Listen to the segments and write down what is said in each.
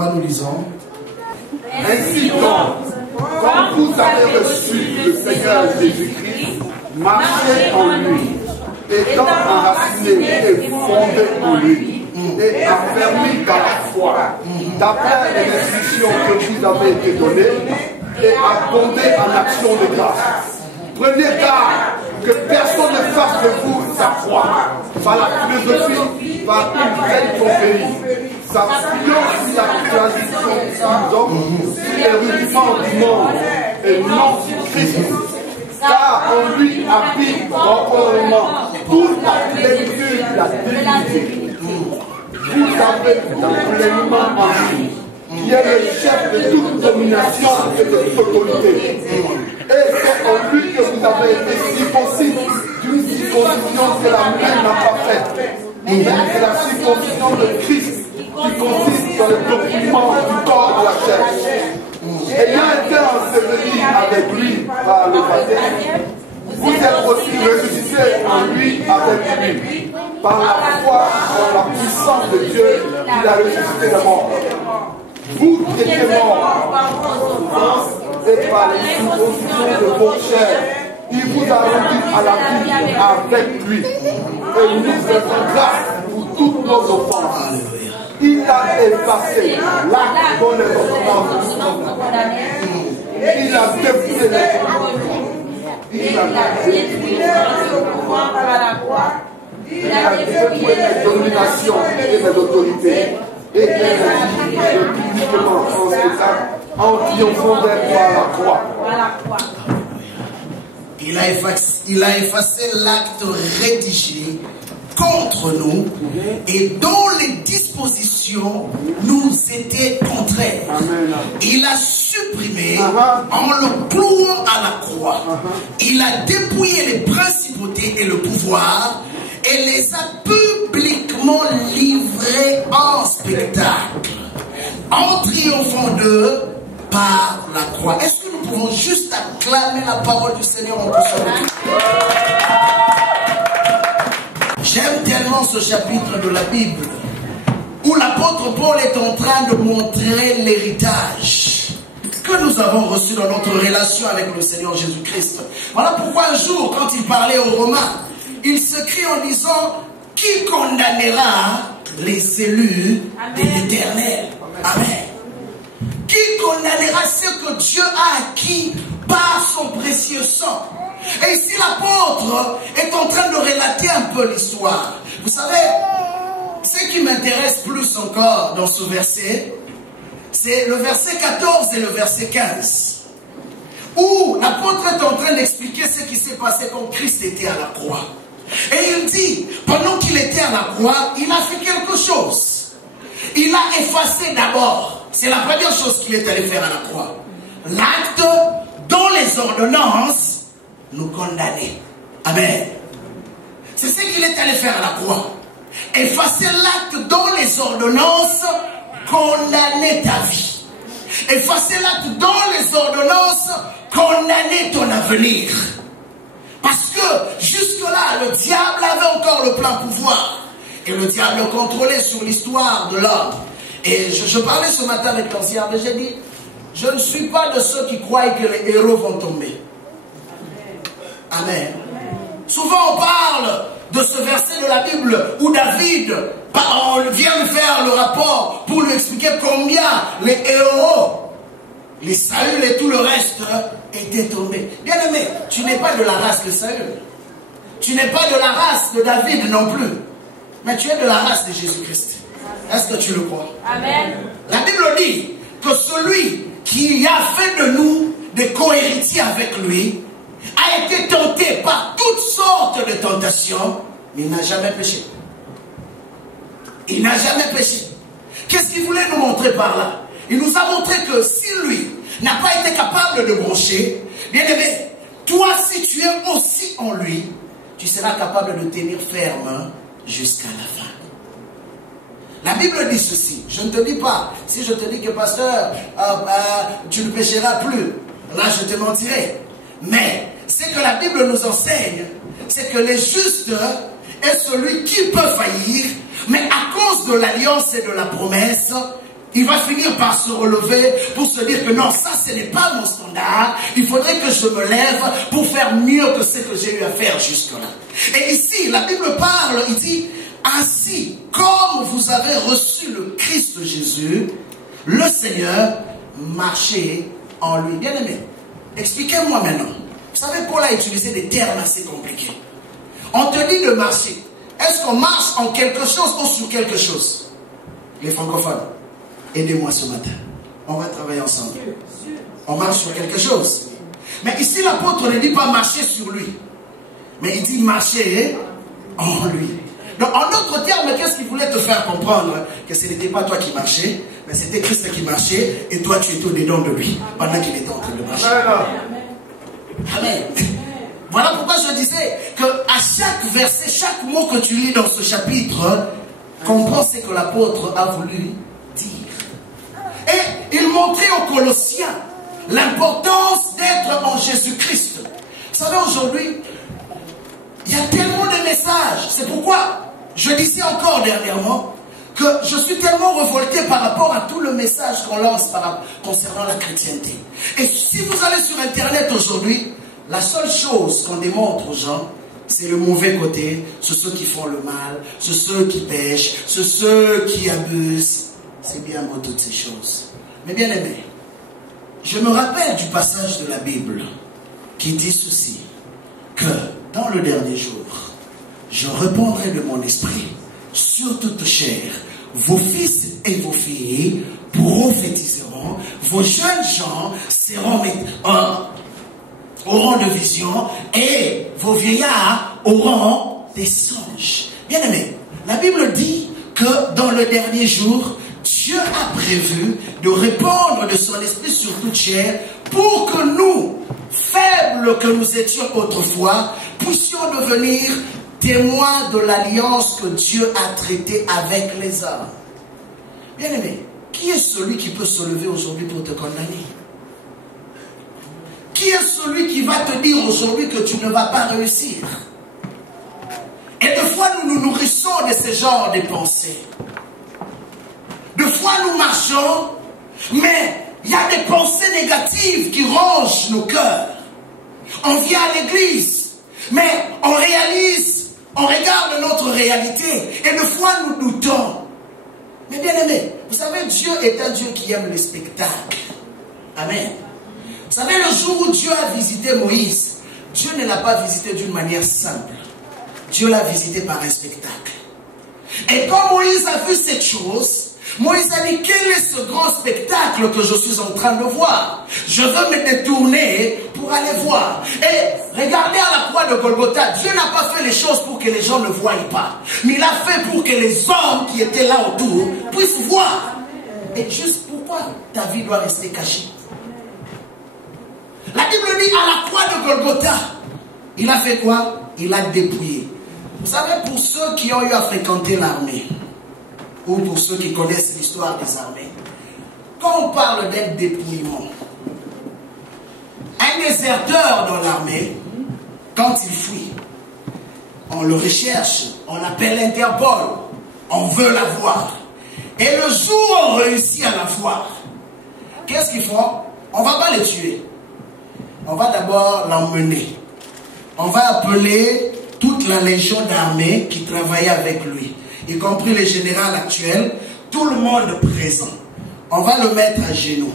23, nous lisons. Ainsi donc, quand vous avez reçu le Seigneur Jésus-Christ, marchez en lui, étant enracinés et fondés en lui, et affermis dans la foi, d'après les instructions que vous avez été données, et abondez en action de grâce. Prenez garde que personne ne fasse de vous sa croix, par la philosophie, par une telle tromperie, s'appuyant sur la tradition des hommes, sur les rudiments du monde, et non sur Christ. Car en lui habite proprement toute la plénitude de la divinité. Vous avez pleinement en lui, qui est le chef de toute domination et de toute autorité. Et c'est en lui que vous avez été circoncis d'une circoncision que la mienne n'a pas faite. C'est la circoncision de Christ qui consiste dans le document du corps de la chair. Ayant été enseveli avec lui par le baptême, vous êtes aussi ressuscités en lui avec lui, par la foi en la puissance de Dieu qui l'a ressuscité de mort. Vous qui étiez morts par vos offenses et par les suppositions de vos chairs, il vous a rendu à la vie avec lui. Et nous faisons grâce pour toutes nos offenses. Il a effacé l'acte dont les offenses sont condamnées. Il a déplié les il a détruit le pouvoir par la croix. Il a détruit les dominations et les autorités. Et il a dit publiquement son spectacle en triomphant vers la croix. Il a effacé l'acte rédigé contre nous et dont les dispositions nous étaient contraires. Il a supprimé en le clouant à la croix. Il a dépouillé les principautés et le pouvoir et les a publiquement livrés en spectacle, en triomphant d'eux par la croix. Est-ce que nous pouvons juste acclamer la parole du Seigneur en tous? J'aime tellement ce chapitre de la Bible où l'apôtre Paul est en train de montrer l'héritage que nous avons reçu dans notre relation avec le Seigneur Jésus-Christ. Voilà pourquoi un jour, quand il parlait aux Romains, il se crie en disant: qui condamnera les élus de l'Éternel? Amen. Qui condamnera ce que Dieu a acquis par son précieux sang? Et ici l'apôtre est en train de relater un peu l'histoire. Vous savez, ce qui m'intéresse plus encore dans ce verset, c'est le verset 14 et le verset 15. Où l'apôtre est en train d'expliquer ce qui s'est passé quand Christ était à la croix. Et il dit, pendant qu'il était à la croix, il a fait quelque chose. Il a effacé d'abord, c'est la première chose qu'il est allé faire à la croix, l'acte dont les ordonnances nous condamnaient. Amen. C'est ce qu'il est allé faire à la croix. Effacer l'acte dont les ordonnances condamnaient ta vie. Effacer l'acte dont les ordonnances condamnaient ton avenir. Parce que jusque-là, le diable avait encore le plein pouvoir. Et le diable contrôlait sur l'histoire de l'homme. Et je parlais ce matin avec l'ancien, mais j'ai dit, je ne suis pas de ceux qui croient que les héros vont tomber. Amen. Souvent on parle de ce verset de la Bible où David, on vient de faire le rapport pour lui expliquer combien les héros, les Saül et tout le reste étaient tombés. Bien aimé, tu n'es pas de la race de Saül. Tu n'es pas de la race de David non plus. Mais tu es de la race de Jésus-Christ. Est-ce que tu le crois? Amen. La Bible dit que celui qui a fait de nous des co-héritiers avec lui a été tenté par toutes sortes de tentations, mais il n'a jamais péché. Il n'a jamais péché. Qu'est-ce qu'il voulait nous montrer par là? Il nous a montré que si lui n'a pas été capable de broncher, bien aimé, toi si tu es aussi en lui, tu seras capable de tenir ferme jusqu'à la fin. La Bible dit ceci, je ne te dis pas, si je te dis que pasteur, tu ne pécheras plus, là je te mentirai. Mais ce que la Bible nous enseigne, c'est que le juste est celui qui peut faillir, mais à cause de l'alliance et de la promesse, il va finir par se relever pour se dire que non, ça ce n'est pas mon standard. Il faudrait que je me lève pour faire mieux que ce que j'ai eu à faire jusque-là. Et ici, la Bible parle, il dit, ainsi, comme vous avez reçu le Christ Jésus, le Seigneur, marchez en lui. Bien aimé, expliquez-moi maintenant. Vous savez, Paul a utilisé des termes assez compliqués. On te dit de marcher. Est-ce qu'on marche en quelque chose ou sur quelque chose? Les francophones, aidez-moi ce matin. On va travailler ensemble. On marche sur quelque chose. Mais ici, l'apôtre ne dit pas marcher sur lui. Mais il dit marcher en lui. Donc, en d'autres termes, qu'est-ce qu'il voulait te faire comprendre? Que ce n'était pas toi qui marchais, mais c'était Christ qui marchait et toi, tu étais au-dedans de lui pendant qu'il était en train de marcher. Amen. Voilà pourquoi je disais qu'à chaque verset, chaque mot que tu lis dans ce chapitre, comprends ce que l'apôtre a voulu dire. Et il montrait aux Colossiens l'importance d'être en Jésus-Christ. Vous savez, aujourd'hui, il y a tellement de messages. C'est pourquoi je disais encore dernièrement que je suis tellement révolté par rapport à tout le message qu'on lance concernant la chrétienté. Et si vous allez sur Internet aujourd'hui, la seule chose qu'on démontre aux gens, c'est le mauvais côté, c'est ceux qui font le mal, c'est ceux qui pêchent, c'est ceux qui abusent. C'est bien beau toutes ces choses. Mais bien aimé, je me rappelle du passage de la Bible qui dit ceci, que dans le dernier jour, je répandrai de mon esprit sur toute chair. Vos fils et vos filles prophétiseront, vos jeunes gens auront de visions et vos vieillards auront des songes. Bien aimé, la Bible dit que dans le dernier jour, Dieu a prévu de répandre de son esprit sur toute chair pour que nous, faibles que nous étions autrefois, puissions devenir témoins de l'alliance que Dieu a traitée avec les hommes. Bien aimé, qui est celui qui peut se lever aujourd'hui pour te condamner? Qui est celui qui va te dire aujourd'hui que tu ne vas pas réussir? Et des fois, nous nous nourrissons de ce genre de pensées. Des fois, nous marchons, mais il y a des pensées négatives qui rongent nos cœurs. On vient à l'église, mais on réalise, on regarde notre réalité, et des fois, nous doutons. Mais bien aimé, vous savez, Dieu est un Dieu qui aime les spectacles. Amen. Vous savez, le jour où Dieu a visité Moïse, Dieu ne l'a pas visité d'une manière simple. Dieu l'a visité par un spectacle. Et quand Moïse a vu cette chose, Moïse a dit, quel est ce grand spectacle que je suis en train de voir? Je veux me détourner pour aller voir. Et regardez à la croix de Golgotha, Dieu n'a pas fait les choses pour que les gens ne voient pas. Mais il a fait pour que les hommes qui étaient là autour puissent voir. Et juste pourquoi ta vie doit rester cachée? La Bible dit à la croix de Golgotha, il a fait quoi? Il a dépouillé. Vous savez, pour ceux qui ont eu à fréquenter l'armée, ou pour ceux qui connaissent l'histoire des armées, quand on parle d'un dépouillement, un déserteur dans l'armée, quand il fuit, on le recherche, on appelle Interpol, on veut la voir. Et le jour où on réussit à la voir, qu'est-ce qu'ils font? On ne va pas le tuer. On va d'abord l'emmener. On va appeler toute la légion d'armée qui travaillait avec lui, y compris le général actuel, tout le monde présent. On va le mettre à genoux.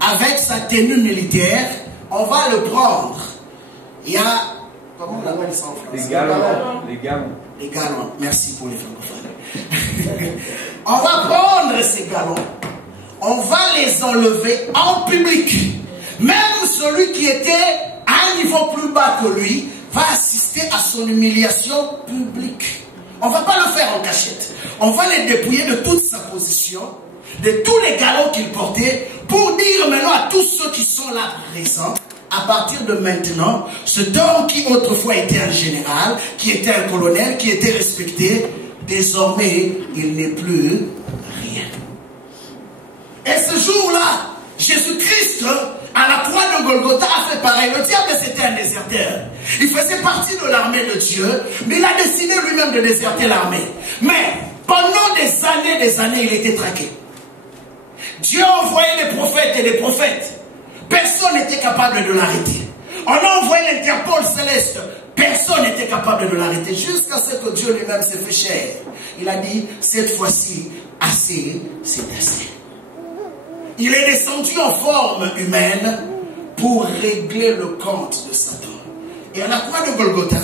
Avec sa tenue militaire, on va le prendre. Il y a... Comment on appelle ça en français? Les galons. Les galons. Les galons. Merci pour les francophones. On va prendre ces galons. On va les enlever en public. Même celui qui était à un niveau plus bas que lui va assister à son humiliation publique. On ne va pas le faire en cachette. On va les dépouiller de toute sa position, de tous les galons qu'il portait, pour dire maintenant à tous ceux qui sont là présents, à partir de maintenant, cet homme qui autrefois était un général, qui était un colonel, qui était respecté, désormais, il n'est plus rien. Et ce jour-là, Jésus-Christ, à la croix de Golgotha, a fait pareil. Le diable, c'était un déserteur. Il faisait partie de l'armée de Dieu, mais il a décidé lui-même de déserter l'armée. Mais pendant des années, il était traqué. Dieu a envoyé les prophètes et les prophètes. Personne n'était capable de l'arrêter. On a envoyé l'Interpol céleste. Personne n'était capable de l'arrêter. Jusqu'à ce que Dieu lui-même s'est fait chair. Il a dit, cette fois-ci, assez, c'est assez. Il est descendu en forme humaine pour régler le compte de Satan. Et à la croix de Golgotha,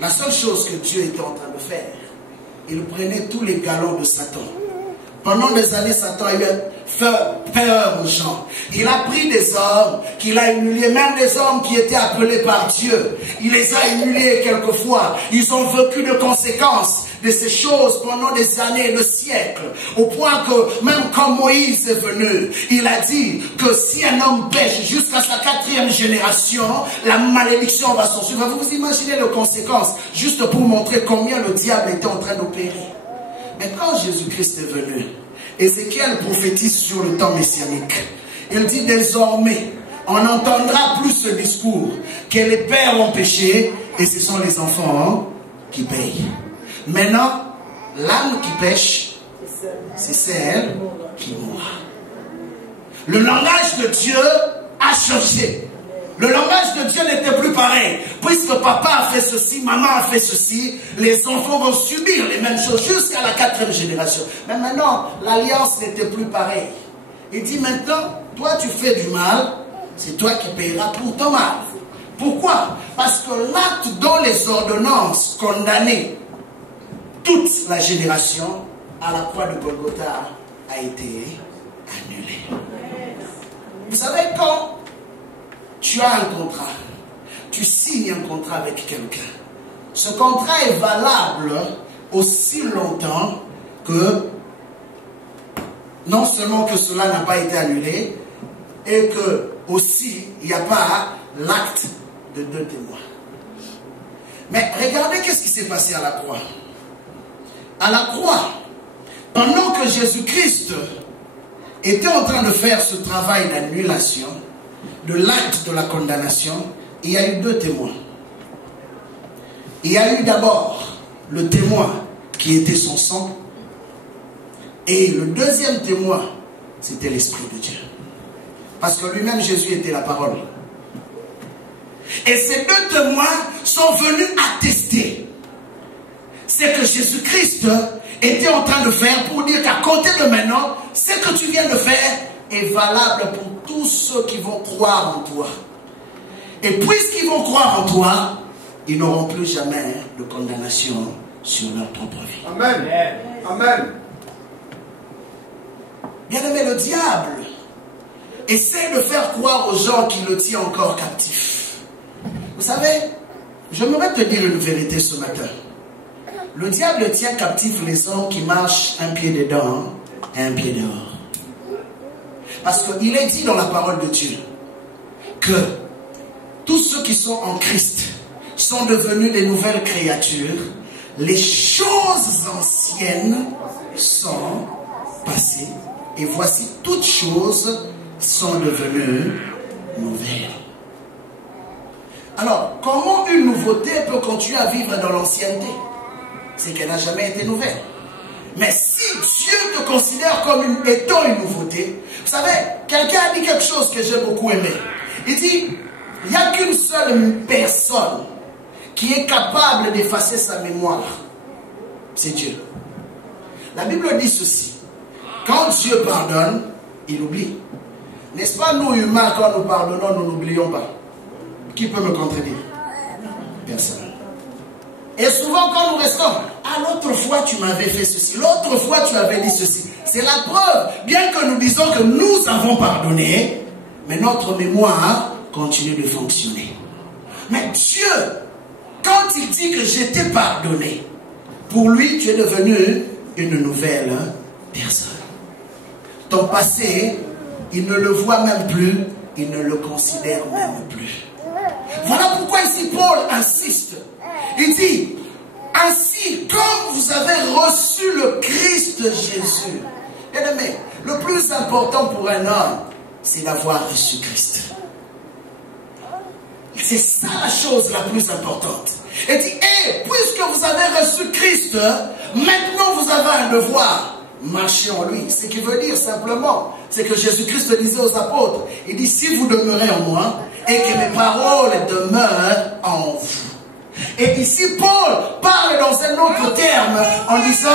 la seule chose que Dieu était en train de faire, il prenait tous les galons de Satan. Pendant des années, Satan a eu peur aux gens. Il a pris des hommes qu'il a humiliés, même des hommes qui étaient appelés par Dieu. Il les a humiliés quelquefois. Ils ont vécu de conséquences de ces choses pendant des années, des siècles. Au point que même quand Moïse est venu, il a dit que si un homme pêche jusqu'à sa 4e génération, la malédiction va s'en suivre. Vous vous imaginez les conséquences, juste pour montrer combien le diable était en train d'opérer. Mais quand Jésus-Christ est venu, Ézéchiel prophétise sur le temps messianique. Il dit désormais, on n'entendra plus ce discours que les pères ont péché et ce sont les enfants qui payent. Maintenant, l'âme qui pêche, c'est celle qui mourra. Le langage de Dieu a changé. Le langage de Dieu n'était plus pareil. Puisque papa a fait ceci, maman a fait ceci, les enfants vont subir les mêmes choses jusqu'à la 4e génération. Mais maintenant, l'alliance n'était plus pareille. Il dit maintenant, toi tu fais du mal, c'est toi qui payeras pour ton mal. Pourquoi? Parce que l'acte dont les ordonnances condamnaient toute la génération à la croix de Golgotha a été annulé. Vous savez, quand tu as un contrat, tu signes un contrat avec quelqu'un, ce contrat est valable aussi longtemps que non seulement que cela n'a pas été annulé, et que aussi il n'y a pas l'acte de 2 témoins. Mais regardez qu'est-ce qui s'est passé à la croix. À la croix, pendant que Jésus-Christ était en train de faire ce travail d'annulation de l'acte de la condamnation, il y a eu 2 témoins. Il y a eu d'abord le témoin qui était son sang, et le deuxième témoin, c'était l'Esprit de Dieu. Parce que lui-même, Jésus était la parole. Et ces 2 témoins sont venus attester ce que Jésus-Christ était en train de faire pour dire qu'à côté de maintenant, ce que tu viens de faire est valable pour tous ceux qui vont croire en toi. Et puisqu'ils vont croire en toi, ils n'auront plus jamais de condamnation sur leur propre vie. Amen. Amen. Bien aimé, le diable essaie de faire croire aux gens qu'il le tient encore captif. Vous savez, j'aimerais te dire une vérité ce matin. Le diable tient captif les hommes qui marchent un pied dedans et un pied dehors. Parce qu'il est dit dans la parole de Dieu que tous ceux qui sont en Christ sont devenus des nouvelles créatures. Les choses anciennes sont passées et voici toutes choses sont devenues nouvelles. Alors, comment une nouveauté peut continuer à vivre dans l'ancienneté? C'est qu'elle n'a jamais été nouvelle. Mais si Dieu te considère comme étant une nouveauté, vous savez, quelqu'un a dit quelque chose que j'ai beaucoup aimé. Il dit, il n'y a qu'une seule personne qui est capable d'effacer sa mémoire. C'est Dieu. La Bible dit ceci. Quand Dieu pardonne, il oublie. N'est-ce pas, nous humains, quand nous pardonnons, nous n'oublions pas? Qui peut me contredire? Personne. Et souvent quand nous restons, ah l'autre fois tu m'avais fait ceci, l'autre fois tu avais dit ceci. C'est la preuve, bien que nous disons que nous avons pardonné, mais notre mémoire continue de fonctionner. Mais Dieu, quand il dit que je t'ai pardonné, pour lui tu es devenu une nouvelle personne. Ton passé, il ne le voit même plus, il ne le considère même plus. Voilà pourquoi ici Paul insiste. Il dit, ainsi comme vous avez reçu le Christ Jésus. Bien-aimé, le plus important pour un homme, c'est d'avoir reçu Christ. C'est ça la chose la plus importante. Il dit, puisque vous avez reçu Christ, maintenant vous avez un devoir. marchez en lui. Ce qui veut dire simplement, c'est que Jésus-Christ disait aux apôtres, il dit, si vous demeurez en moi, et que mes paroles demeurent en vous. Et ici, Paul parle dans un autre terme, en disant,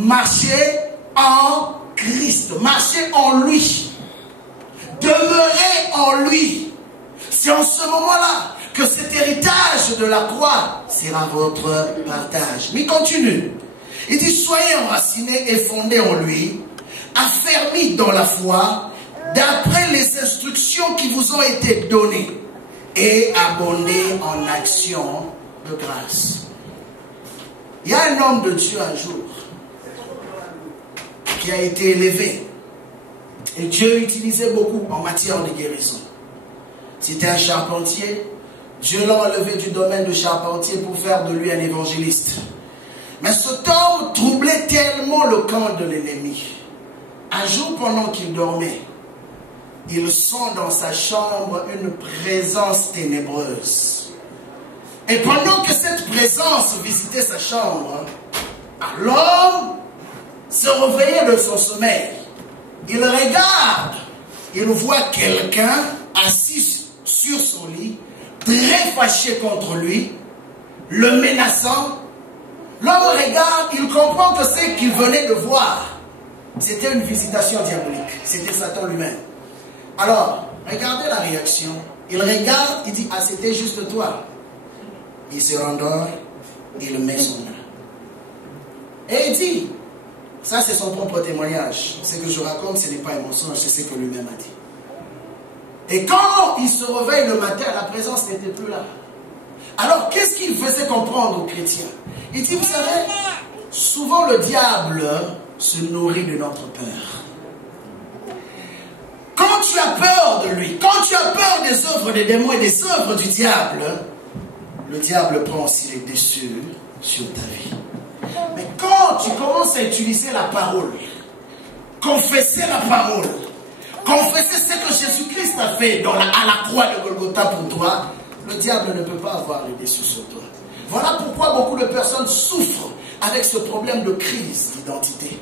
marchez en Christ, marchez en lui, demeurez en lui. C'est en ce moment-là que cet héritage de la croix sera votre partage. Mais il continue. Il dit, soyez enracinés et fondés en lui, affermis dans la foi, d'après les instructions qui vous ont été données, et abondés en actions de grâce. Il y a un homme de Dieu un jour qui a été élevé. Et Dieu utilisait beaucoup en matière de guérison. C'était un charpentier. Dieu l'a enlevé du domaine de charpentier pour faire de lui un évangéliste. Mais cet homme troublait tellement le camp de l'ennemi. Un jour, pendant qu'il dormait, il sent dans sa chambre une présence ténébreuse. Et pendant que cette présence visitait sa chambre, l'homme se réveillait de son sommeil. Il regarde, il voit quelqu'un assis sur son lit, très fâché contre lui, le menaçant. L'homme regarde, il comprend que ce qu'il venait de voir, c'était une visitation diabolique. C'était Satan lui-même. Alors, regardez la réaction. Il regarde, il dit, ah, c'était juste toi. Il se rendort, il met son main. Et il dit, ça c'est son propre témoignage. Ce que je raconte, ce n'est pas un mensonge, c'est ce que lui-même a dit. Et quand il se réveille le matin, la présence n'était plus là. Alors, qu'est-ce qu'il faisait comprendre aux chrétiens? Il dit, vous savez, souvent le diable se nourrit de notre peur. Quand tu as peur de lui, quand tu as peur des œuvres des démons et des œuvres du diable, le diable prend aussi les dessus sur ta vie. Mais quand tu commences à utiliser la parole, confesser la parole, confesser ce que Jésus-Christ a fait à la croix de Golgotha pour toi, le diable ne peut pas avoir les dessus sur toi. Voilà pourquoi beaucoup de personnes souffrent avec ce problème de crise d'identité.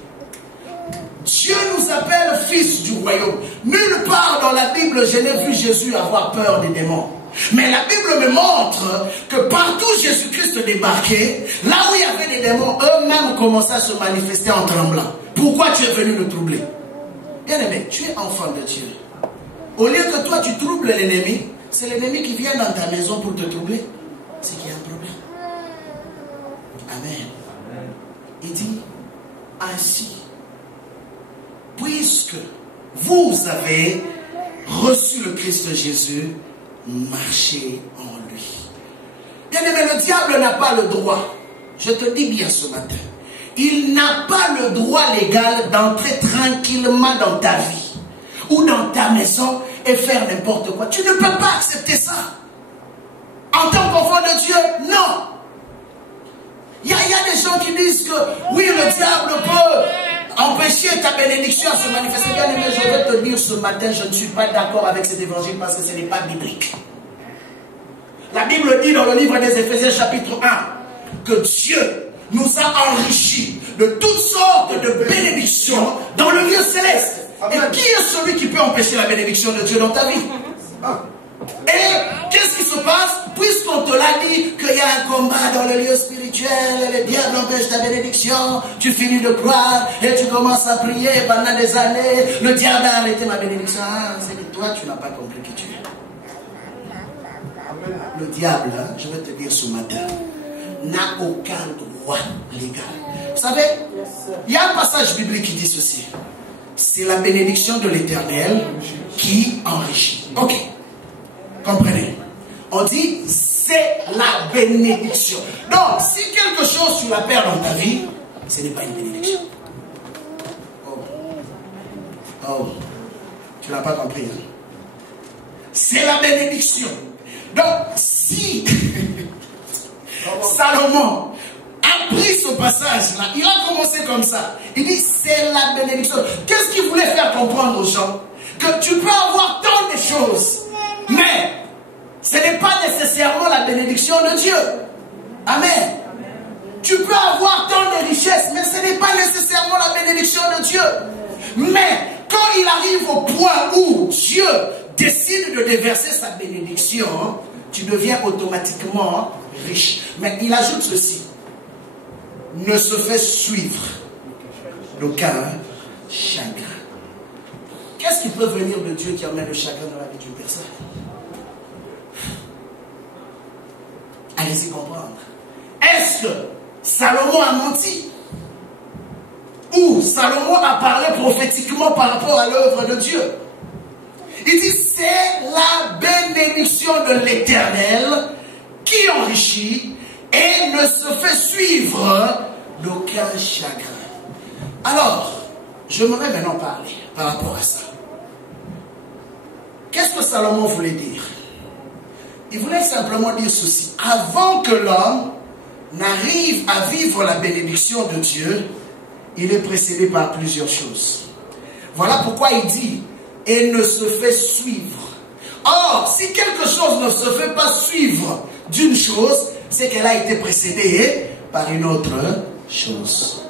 Dieu nous appelle fils du royaume. Nulle part dans la Bible, je n'ai vu Jésus avoir peur des démons. Mais la Bible me montre que partout Jésus-Christ débarquait, là où il y avait des démons, eux-mêmes commençaient à se manifester en tremblant. Pourquoi tu es venu nous troubler? Bien aimé, tu es enfant de Dieu. Au lieu que toi tu troubles l'ennemi, c'est l'ennemi qui vient dans ta maison pour te troubler. C'est qu'il y a un problème. Amen. Il dit, ainsi, puisque vous avez reçu le Christ Jésus, marchez en lui. Bien aimé, le diable n'a pas le droit, je te dis bien ce matin, il n'a pas le droit légal d'entrer tranquillement dans ta vie ou dans ta maison et faire n'importe quoi. Tu ne peux pas accepter ça. En tant qu'enfant de Dieu, non. Il y a des gens qui disent que oui, le diable peut empêcher ta bénédiction à se manifester. Bien aimé, je vais te dire ce matin, je ne suis pas d'accord avec cet évangile parce que ce n'est pas biblique. La Bible dit dans le livre des Éphésiens chapitre 1 que Dieu nous a enrichis de toutes sortes de bénédictions dans le lieu céleste. Et qui est celui qui peut empêcher la bénédiction de Dieu dans ta vie? Et qu'est-ce qui se passe? Puisqu'on te l'a dit qu'il y a un combat dans le lieu spirituel, le diable empêche ta bénédiction, tu finis de croire et tu commences à prier pendant des années, le diable a arrêté ma bénédiction. Ah, c'est que toi, tu n'as pas compris qui tu es. Le diable, je vais te dire ce matin, n'a aucun droit légal. Vous savez, il y a un passage biblique qui dit ceci. C'est la bénédiction de l'Éternel qui enrichit. Ok. Comprenez? On dit, c'est la bénédiction. Donc, si quelque chose tu la perds dans ta vie, ce n'est pas une bénédiction. Oh. Tu n'as pas compris. Hein? C'est la bénédiction. Donc, si Salomon a pris ce passage-là, il a commencé comme ça. Il dit, c'est la bénédiction. Qu'est-ce qu'il voulait faire comprendre aux gens? Que tu peux avoir tant de choses, mais ce n'est pas nécessairement la bénédiction de Dieu. Amen. Tu peux avoir tant de richesses, mais ce n'est pas nécessairement la bénédiction de Dieu. Mais quand il arrive au point où Dieu décide de déverser sa bénédiction, tu deviens automatiquement riche. Mais il ajoute ceci: ne se fait suivre d'aucun chagrin. Qu'est-ce qui peut venir de Dieu qui amène le chagrin dans la vie d'une personne? Allez-y comprendre. Est-ce que Salomon a menti? Ou Salomon a parlé prophétiquement par rapport à l'œuvre de Dieu? Il dit: c'est la bénédiction de l'Éternel qui enrichit et ne se fait suivre d'aucun chagrin. Alors, j'aimerais maintenant parler par rapport à ça. Qu'est-ce que Salomon voulait dire? Il voulait simplement dire ceci: avant que l'homme n'arrive à vivre la bénédiction de Dieu, il est précédé par plusieurs choses. Voilà pourquoi il dit: et ne se fait suivre. Or, si quelque chose ne se fait pas suivre d'une chose, c'est qu'elle a été précédée par une autre chose.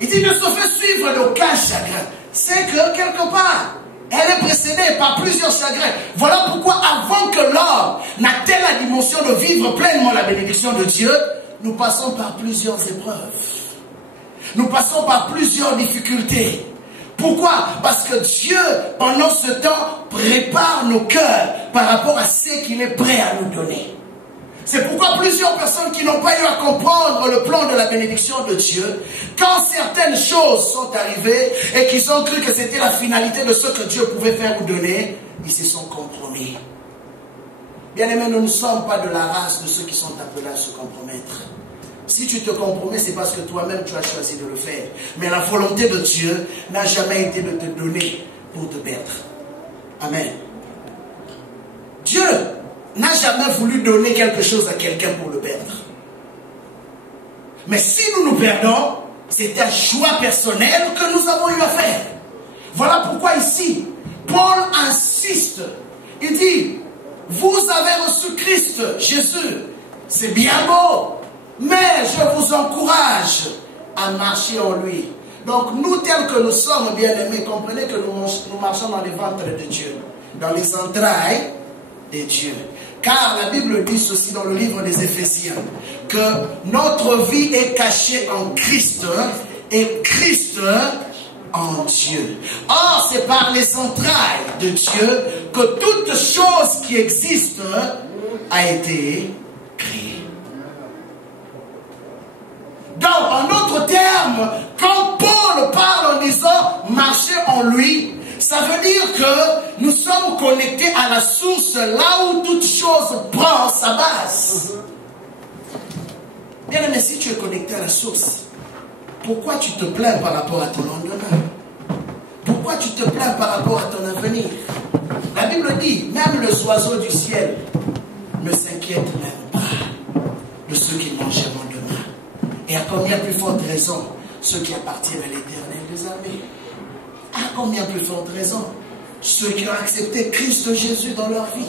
Il dit: ne se fait suivre d'aucun chagrin. C'est que quelque part, elle est précédée par plusieurs chagrins. Voilà pourquoi avant que l'homme n'atteigne la dimension de vivre pleinement la bénédiction de Dieu, nous passons par plusieurs épreuves. Nous passons par plusieurs difficultés. Pourquoi? Parce que Dieu, pendant ce temps, prépare nos cœurs par rapport à ce qu'il est prêt à nous donner. C'est pourquoi plusieurs personnes qui n'ont pas eu à comprendre le plan de la bénédiction de Dieu, quand certaines choses sont arrivées et qu'ils ont cru que c'était la finalité de ce que Dieu pouvait faire ou donner, ils se sont compromis. Bien aimés, nous ne sommes pas de la race de ceux qui sont appelés à se compromettre. Si tu te compromets, c'est parce que toi-même tu as choisi de le faire. Mais la volonté de Dieu n'a jamais été de te donner pour te perdre. Amen. Dieu n'a jamais voulu donner quelque chose à quelqu'un pour le perdre. Mais si nous nous perdons, c'est un choix personnel que nous avons eu à faire. Voilà pourquoi ici, Paul insiste. Il dit: vous avez reçu Christ, Jésus. C'est bien beau, mais je vous encourage à marcher en lui. Donc nous, tels que nous sommes, bien-aimés, comprenez que nous marchons dans les ventres de Dieu, dans les entrailles de Dieu. Car la Bible dit ceci dans le livre des Éphésiens, que notre vie est cachée en Christ et Christ en Dieu. Or, c'est par les entrailles de Dieu que toute chose qui existe a été créée. Donc, en d'autres termes, quand Paul parle en disant marcher en lui, ça veut dire que nous sommes connectés à la source, là où toute chose prend sa base. Bien aimé, si tu es connecté à la source, pourquoi tu te plains par rapport à ton lendemain? Pourquoi tu te plains par rapport à ton avenir? La Bible dit, même les oiseaux du ciel ne s'inquiètent même pas de ceux qui mangeront demain. Et à combien plus forte raison ceux qui appartiennent à l'Éternel des armées? À combien plus forte raison ceux qui ont accepté Christ Jésus dans leur vie?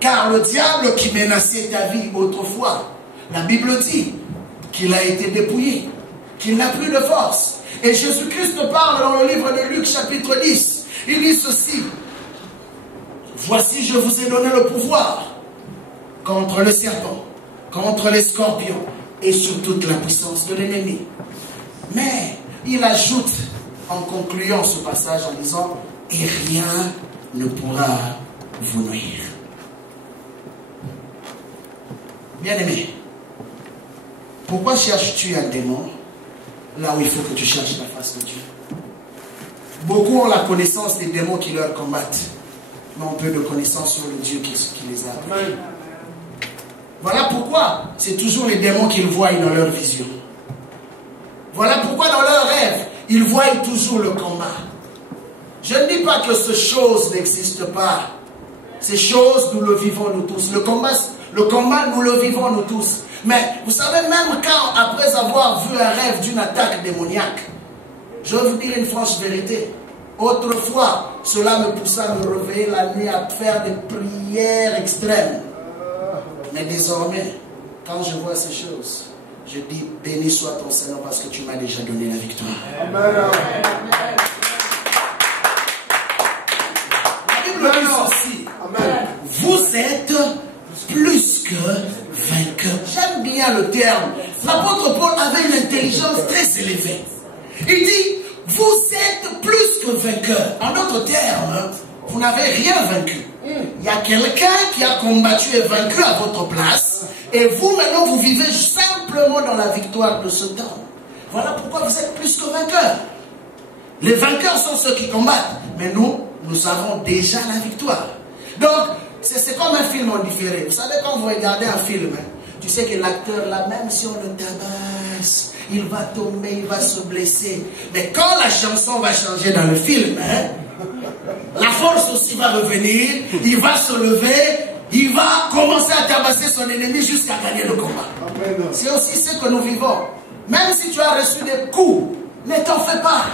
Car le diable qui menaçait ta vie autrefois, la Bible dit qu'il a été dépouillé, qu'il n'a plus de force. Et Jésus-Christ parle dans le livre de Luc chapitre 10. Il dit ceci: voici, je vous ai donné le pouvoir contre le serpent, contre les scorpions et sur toute la puissance de l'ennemi. Mais il ajoute en concluant ce passage en disant: et rien ne pourra vous nuire. Bien-aimé, pourquoi cherches-tu un démon là où il faut que tu cherches la face de Dieu? Beaucoup ont la connaissance des démons qui leur combattent, mais ont peu de connaissance sur le Dieu qui les a appelés. Voilà pourquoi c'est toujours les démons qu'ils voient dans leur vision. Voilà pourquoi dans leurs rêves, ils voient toujours le combat. Je ne dis pas que ces choses n'existent pas. Ces choses, nous le vivons nous tous. Le combat, nous le vivons nous tous. Mais vous savez, même quand, après avoir vu un rêve d'une attaque démoniaque, je vais vous dire une franche vérité. Autrefois, cela me poussa à me réveiller la nuit à faire des prières extrêmes. Mais désormais, quand je vois ces choses, je dis, béni soit ton Seigneur parce que tu m'as déjà donné la victoire. Amen. La Bible dit ceci. Amen. Vous êtes plus que vainqueurs. J'aime bien le terme. L'apôtre Paul avait une intelligence très élevée. Il dit, vous êtes plus que vainqueurs. En d'autres termes, vous n'avez rien vaincu. Il y a quelqu'un qui a combattu et vaincu à votre place. Et vous, maintenant, vous vivez simplement dans la victoire de ce temps. Voilà pourquoi vous êtes plus que vainqueurs. Les vainqueurs sont ceux qui combattent. Mais nous avons déjà la victoire. Donc, c'est comme un film en différé. Vous savez, quand vous regardez un film, tu sais que l'acteur, là, même si on le tabasse, il va tomber, il va se blesser. Mais quand la chanson va changer dans le film, la force aussi va revenir, il va se lever, il va commencer à tabasser son ennemi jusqu'à gagner le combat. C'est aussi ce que nous vivons. Même si tu as reçu des coups, ne t'en fais pas.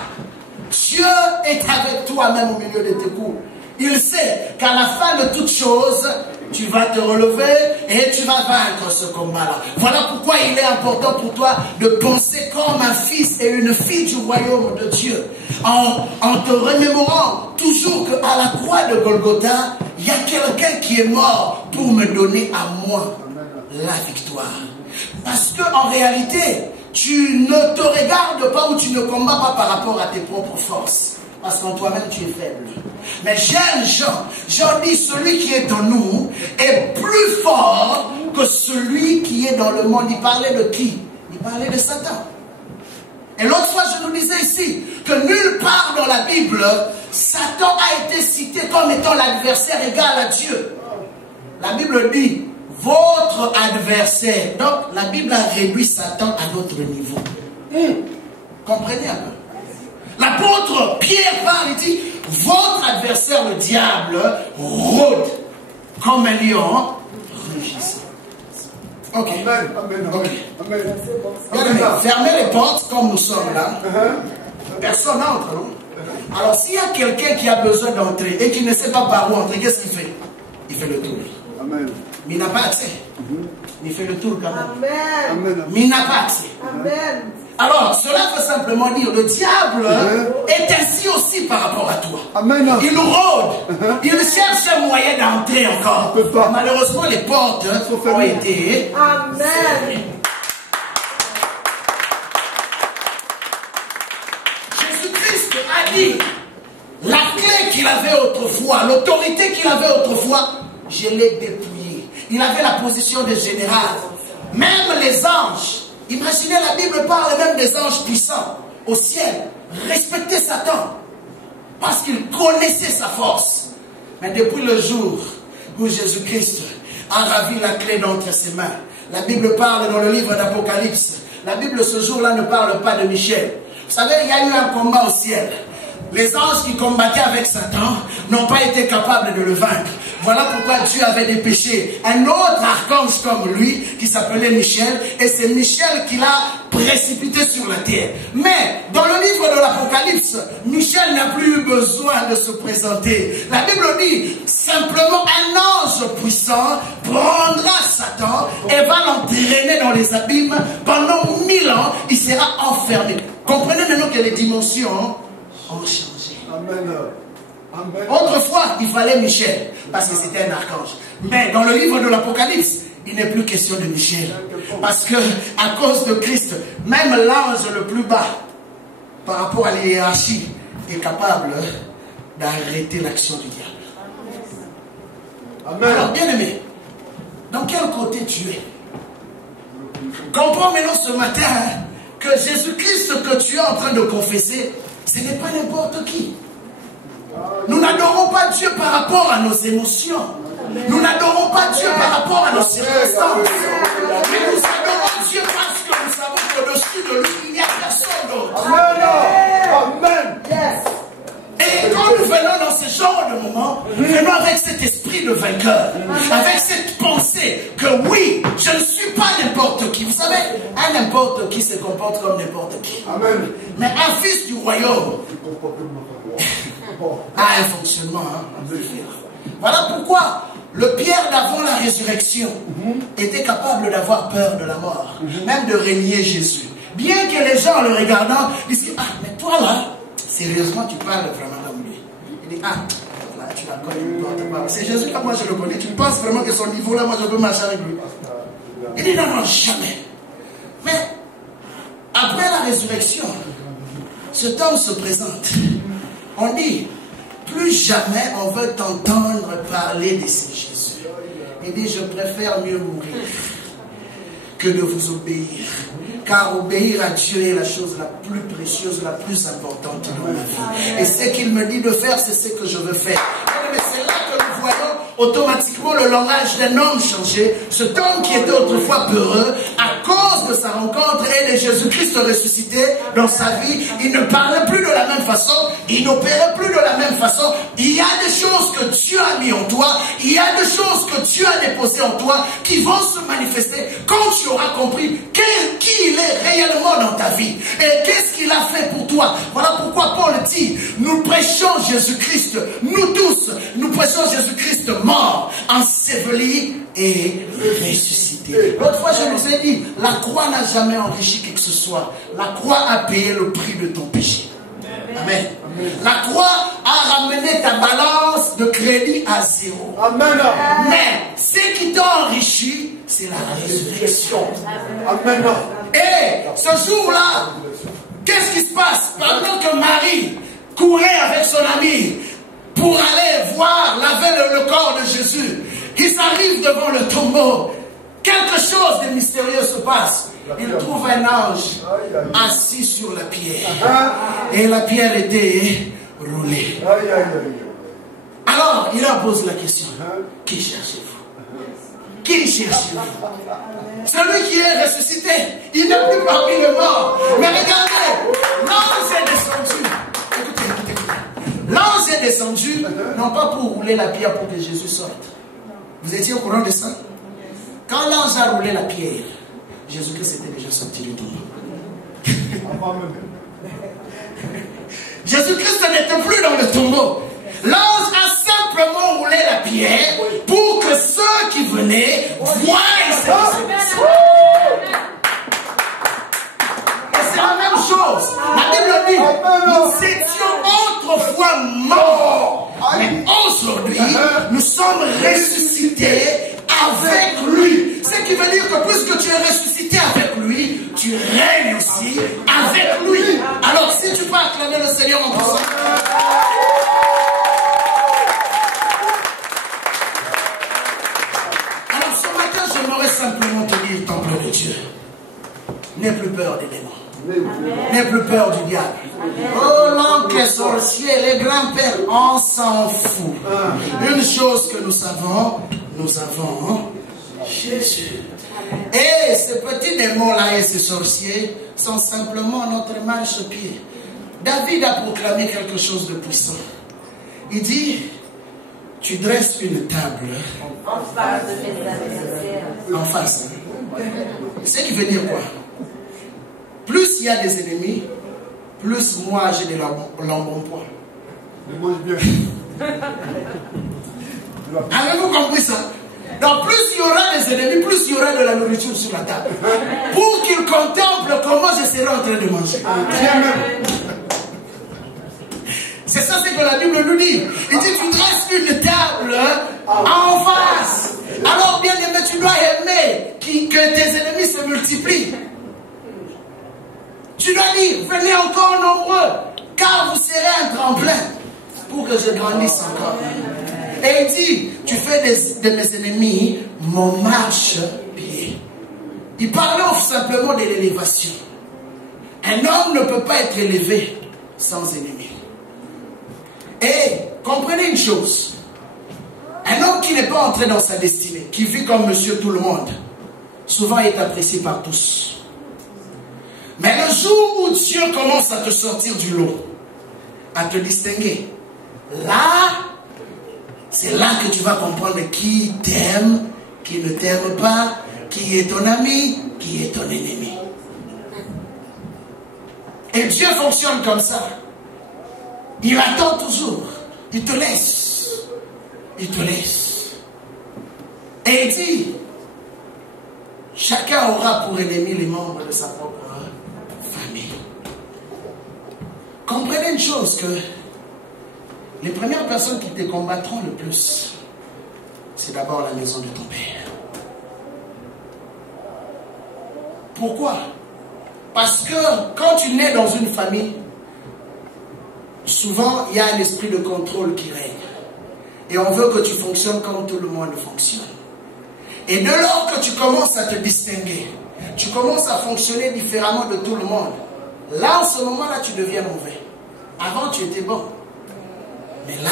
Dieu est avec toi même au milieu de tes coups. Il sait qu'à la fin de toute chose, tu vas te relever et tu vas vaincre ce combat-là. Voilà pourquoi il est important pour toi de penser comme un fils et une fille du royaume de Dieu. En te remémorant toujours qu'à la croix de Golgotha, il y a quelqu'un qui est mort pour me donner à moi la victoire. Parce qu'en réalité, tu ne te regardes pas ou tu ne combats pas par rapport à tes propres forces. Parce qu'en toi-même, tu es faible. Mais j'aime Jean dit, celui qui est en nous est plus fort que celui qui est dans le monde. Il parlait de qui? Il parlait de Satan. Et l'autre fois, je nous disais ici que nulle part dans la Bible, Satan a été cité comme étant l'adversaire égal à Dieu. La Bible dit, votre adversaire. Donc, la Bible a réduit Satan à notre niveau. Comprenez un peu. L'apôtre Pierre parle, il dit, votre adversaire, le diable, rôde comme un lion rugissant. Ok. Amen. Amen. Ok. Amen. Bien aimé, fermez les portes comme nous sommes là. Personne n'entre, non? Alors, s'il y a quelqu'un qui a besoin d'entrer et qui ne sait pas par où entrer, qu'est-ce qu'il fait? Il fait le tour. Amen. Mais il n'a pas accès. Il fait le tour quand même. Amen. Mais il n'a pas accès. Amen. Alors, cela veut simplement dire, le diable est ainsi aussi par rapport à toi. Amen. Il rôde, il cherche un moyen d'entrer encore. Il peut pas. Malheureusement, les portes ont été... Amen. Jésus-Christ a dit, la clé qu'il avait autrefois, l'autorité qu'il avait autrefois, je l'ai dépouillée. Il avait la position de général. Même les anges, imaginez, la Bible parle même des anges puissants au ciel, respectaient Satan parce qu'il connaissait sa force. Mais depuis le jour où Jésus-Christ a ravi la clé d'entre ses mains, la Bible parle dans le livre d'Apocalypse. La Bible ce jour-là ne parle pas de Michel. Vous savez, il y a eu un combat au ciel. Les anges qui combattaient avec Satan n'ont pas été capables de le vaincre. Voilà pourquoi Dieu avait dépêché un autre archange comme lui, qui s'appelait Michel, et c'est Michel qui l'a précipité sur la terre. Mais, dans le livre de l'Apocalypse, Michel n'a plus eu besoin de se présenter. La Bible dit, simplement un ange puissant prendra Satan et va l'entraîner dans les abîmes. Pendant 1000 ans, il sera enfermé. Comprenez maintenant que les dimensions ont changé. Amen. Amen. Autrefois, il fallait Michel, parce que c'était un archange. Mais dans le livre de l'Apocalypse, il n'est plus question de Michel. Parce que, à cause de Christ, même l'ange le plus bas, par rapport à l'hiérarchie, est capable d'arrêter l'action du diable. Amen. Alors, bien aimé, dans quel côté tu es? Comprends maintenant ce matin que Jésus-Christ que tu es en train de confesser, ce n'est pas n'importe qui. Nous n'adorons pas Dieu par rapport à nos émotions. Nous n'adorons pas Dieu par rapport à nos circonstances. Mais nous adorons Dieu parce que nous savons qu'au-dessus de lui, il n'y a personne d'autre. Amen. Yes. Et quand nous venons dans ce genre de moment, nous venons avec cet esprit de vainqueur, avec cette pensée que oui, je ne suis pas n'importe qui. Vous savez, un n'importe qui se comporte comme n'importe qui. Amen. Mais un fils du royaume a un fonctionnement. Voilà pourquoi Le Pierre d'avant la résurrection était capable d'avoir peur de la mort, même de renier Jésus. Bien que les gens, en le regardant, disent, ah, mais toi là, sérieusement, tu parles vraiment comme lui. Il dit, ah, là, tu la connais, c'est Jésus là, moi je le connais. Tu penses vraiment que son niveau là, moi je peux marcher avec lui? Il dit, non, non, jamais. Mais, après la résurrection, cet homme se présente. On dit, plus jamais on veut t'entendre parler de ce Jésus. Il dit, je préfère mieux mourir que de vous obéir. Car obéir à Dieu est la chose la plus précieuse, la plus importante dans ma vie. Et ce qu'il me dit de faire, c'est ce que je veux faire. Mais c'est là que nous voyons automatiquement le langage d'un homme changer. Cet homme qui était autrefois peureux, à cause de sa rencontre et de Jésus-Christ ressuscité dans sa vie, il ne parlait plus de la même façon, il n'opérait plus de la même façon. Il y a des choses que Dieu a mis en toi, il y a des choses que Dieu a déposées en toi qui vont se manifester quand tu auras compris qui il est réellement dans ta vie et qu'est-ce qu'il a fait pour toi. Voilà pourquoi Paul dit, nous prêchons Jésus-Christ, nous tous, nous prêchons Jésus-Christ mort, enseveli et ressuscité. L'autre fois je vous ai dit, la croix n'a jamais enrichi qui que ce soit. La croix a payé le prix de ton péché. Amen. La croix a ramené ta balance de crédit à zéro. Amen. Mais ce qui t'a enrichi, c'est la résurrection. Amen. Et ce jour-là, qu'est-ce qui se passe? Pendant que Marie courait avec son ami pour aller voir, laver le corps de Jésus, ils arrivent devant le tombeau. Quelque chose de mystérieux se passe. Il trouve un ange assis sur la pierre. Et la pierre était roulée. Alors, il leur pose la question. Qui cherchez-vous? Qui cherchez-vous? Celui qui est ressuscité. Il n'est plus parmi les morts. Mais regardez, l'ange est descendu. Écoutez, écoutez, écoutez. L'ange est descendu, non pas pour rouler la pierre pour que Jésus sorte. Vous étiez au courant de ça? Quand l'ange a roulé la pierre, Jésus-Christ était déjà sorti du tombeau. Jésus-Christ n'était plus dans le tombeau. L'ange a simplement roulé la pierre pour que ceux qui venaient voient ce qui se passe. Et c'est la même chose. La Bible dit, nous étions autrefois morts. Mais aujourd'hui, nous sommes ressuscités avec lui. Ce qui veut dire que puisque tu es ressuscité avec lui, tu règnes aussi avec lui. Alors si tu peux acclamer le Seigneur en puissance. Alors ce matin, j'aimerais simplement te dire, temple de Dieu, n'aie plus peur des démons. N'aie plus peur du diable. Oh, l'oncle sorcier, les grands-pères, on s'en fout. Une chose que nous avons Jésus. Et ces petits démons-là et ces sorciers sont simplement notre marche-pied. David a proclamé quelque chose de puissant. Il dit, tu dresses une table en face de mes adversaires. En face. C'est ce qui veut dire quoi? Plus il y a des ennemis, plus moi j'ai de l'embonpoint. Avez-vous compris ça? Donc plus il y aura des ennemis, plus il y aura de la nourriture sur la table. Pour qu'ils contemplent comment je serai en train de manger. C'est ça ce que la Bible nous dit. Il dit, tu dresses une table en face. Alors bien aimé, tu dois aimer que tes ennemis se multiplient. Tu dois dire, venez encore nombreux, car vous serez un tremplin pour que je grandisse encore. Et il dit, tu fais de mes ennemis mon marche-pied. Il parlait simplement de l'élévation. Un homme ne peut pas être élevé sans ennemi. Et comprenez une chose. Un homme qui n'est pas entré dans sa destinée, qui vit comme monsieur tout le monde, souvent est apprécié par tous. Mais le jour où Dieu commence à te sortir du lot, à te distinguer, là, c'est là que tu vas comprendre qui t'aime, qui ne t'aime pas, qui est ton ami, qui est ton ennemi. Et Dieu fonctionne comme ça. Il attend toujours. Il te laisse. Il te laisse. Et il dit, chacun aura pour ennemi les membres de sa propre famille. Comprenez une chose, que les premières personnes qui te combattront le plus, c'est d'abord la maison de ton père. Pourquoi? Parce que quand tu nais dans une famille, souvent il y a un esprit de contrôle qui règne. Et on veut que tu fonctionnes comme tout le monde fonctionne. Et dès lors que tu commences à te distinguer, tu commences à fonctionner différemment de tout le monde, là en ce moment-là tu deviens mauvais. Avant tu étais bon. Mais là,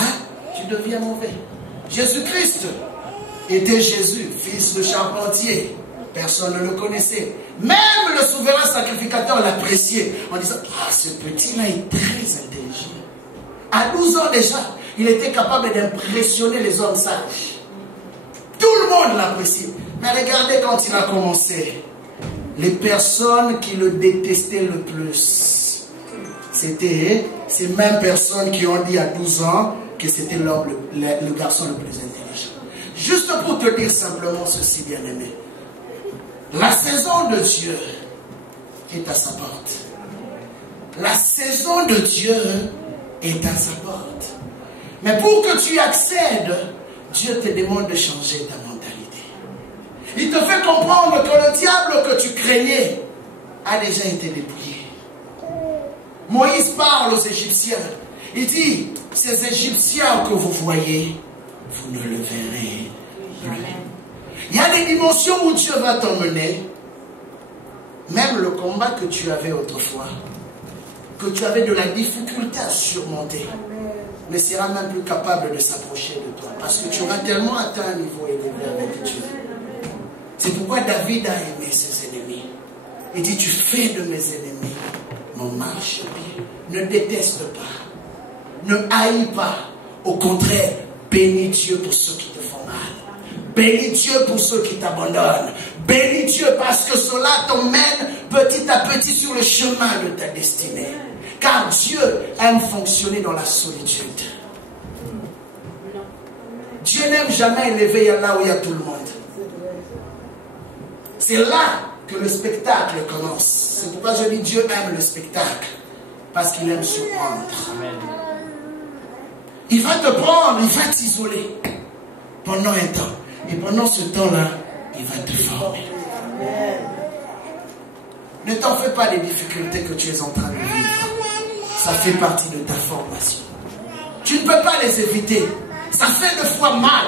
tu deviens mauvais. Jésus-Christ était Jésus, fils de charpentier. Personne ne le connaissait. Même le souverain sacrificateur l'appréciait en disant, ah, ce petit-là est très intelligent. À 12 ans déjà, il était capable d'impressionner les hommes sages. Tout le monde l'appréciait. Mais regardez quand il a commencé. Les personnes qui le détestaient le plus, c'était ces mêmes personnes qui ont dit à 12 ans que c'était le garçon le plus intelligent. Juste pour te dire simplement ceci, bien-aimé. La saison de Dieu est à sa porte. La saison de Dieu est à sa porte. Mais pour que tu y accèdes, Dieu te demande de changer ta mentalité. Il te fait comprendre que le diable que tu craignais a déjà été dépouillé. Moïse parle aux Égyptiens. Il dit, ces Égyptiens que vous voyez, vous ne le verrez plus. Il y a des dimensions où Dieu va t'emmener. Même le combat que tu avais autrefois, que tu avais de la difficulté à surmonter, ne sera même plus capable de s'approcher de toi. Parce que tu auras tellement atteint un niveau élevé avec Dieu. C'est pourquoi David a aimé ses ennemis. Il dit, tu fais de mes ennemis mon marchepied. Ne déteste pas. Ne haïs pas. Au contraire, bénis Dieu pour ceux qui te font mal. Bénis Dieu pour ceux qui t'abandonnent. Bénis Dieu parce que cela t'emmène petit à petit sur le chemin de ta destinée. Car Dieu aime fonctionner dans la solitude. Dieu n'aime jamais élever là où il y a tout le monde. C'est là que le spectacle commence. C'est pourquoi je dis Dieu aime le spectacle. Parce qu'il aime surprendre. Il va te prendre, il va t'isoler pendant un temps. Et pendant ce temps-là, il va te former. Ne t'en fais pas des difficultés que tu es en train de vivre. Ça fait partie de ta formation. Tu ne peux pas les éviter. Ça fait de fois mal.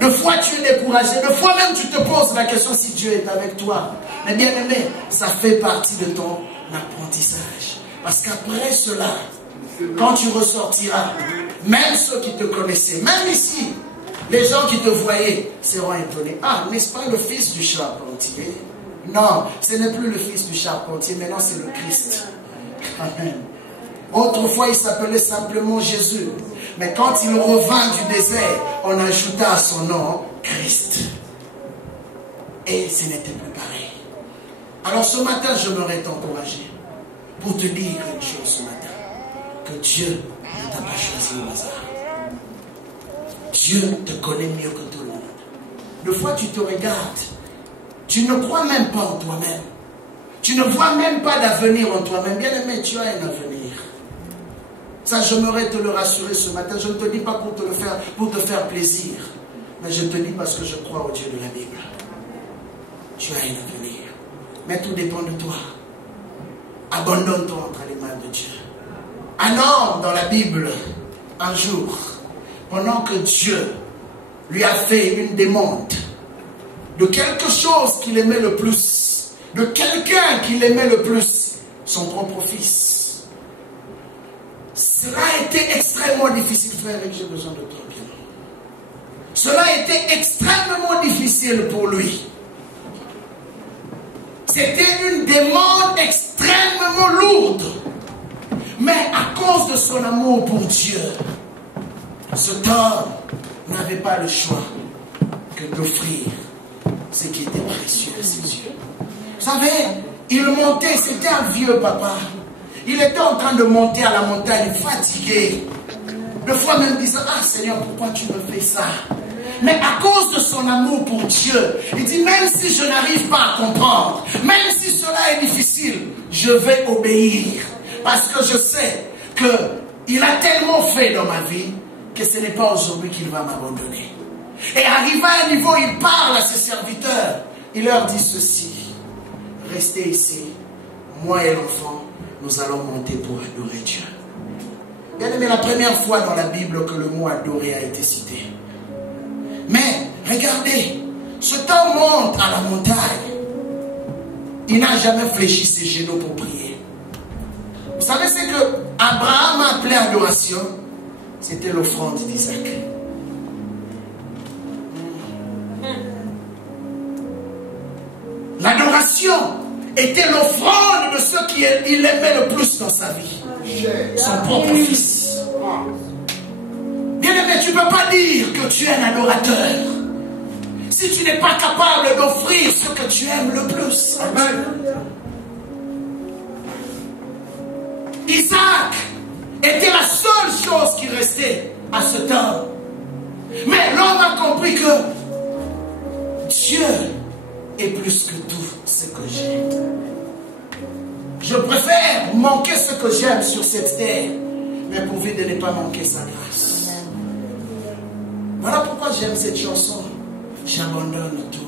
De fois tu es découragé. De fois même tu te poses la question si Dieu est avec toi. Mais bien aimé, ça fait partie de ton apprentissage. Parce qu'après cela, quand tu ressortiras, même ceux qui te connaissaient, même ici, les gens qui te voyaient seront étonnés. Ah, n'est-ce pas le fils du charpentier? Non, ce n'est plus le fils du charpentier, maintenant c'est le Christ. Amen. Autrefois, il s'appelait simplement Jésus. Mais quand il revint du désert, on ajouta à son nom Christ. Et ce n'était plus pareil. Alors ce matin, j'aimerais t'encourager pour te dire une chose ce matin. Que Dieu ne t'a pas choisi au hasard. Dieu te connaît mieux que tout le monde. Des fois, tu te regardes. Tu ne crois même pas en toi-même. Tu ne vois même pas d'avenir en toi-même. Bien aimé, tu as un avenir. Ça, j'aimerais te le rassurer ce matin. Je ne te dis pas pour te faire plaisir. Mais je te dis parce que je crois au Dieu de la Bible. Tu as un avenir. Mais tout dépend de toi. Abandonne-toi entre les mains de Dieu. Un homme dans la Bible, un jour, pendant que Dieu lui a fait une demande de quelque chose qu'il aimait le plus, de quelqu'un qu'il aimait le plus, son propre fils. Cela a été extrêmement difficile, frère, et j'ai besoin de toi, bien. Cela a été extrêmement difficile pour lui. C'était une demande extrêmement lourde. Mais à cause de son amour pour Dieu, cet homme n'avait pas le choix que d'offrir ce qui était précieux à ses yeux. Vous savez, il montait, c'était un vieux papa. Il était en train de monter à la montagne, fatigué. Des fois même disant, ah Seigneur, pourquoi tu me fais ça? Mais à cause de son amour pour Dieu, il dit, même si je n'arrive pas à comprendre, même si cela est difficile, je vais obéir. Parce que je sais qu'il a tellement fait dans ma vie que ce n'est pas aujourd'hui qu'il va m'abandonner. Et arrivé à un niveau, il parle à ses serviteurs. Il leur dit ceci: restez ici, moi et l'enfant, nous allons monter pour adorer Dieu. Bien aimé, la première fois dans la Bible que le mot adorer a été cité. Mais regardez, cet homme monte à la montagne. Il n'a jamais fléchi ses genoux pour prier. Vous savez ce que Abraham a appelé adoration? C'était l'offrande d'Isaac. L'adoration était l'offrande de ce qu'il aimait le plus dans sa vie. Son propre fils. Bien-aimé, tu ne peux pas dire que tu es un adorateur si tu n'es pas capable d'offrir ce que tu aimes le plus. Amen. Isaac était la seule chose qui restait à ce temps. Mais l'homme a compris que Dieu est plus que tout ce que j'aime. Je préfère manquer ce que j'aime sur cette terre, mais pourvu de ne pas manquer sa grâce. Voilà pourquoi j'aime cette chanson. J'abandonne tout.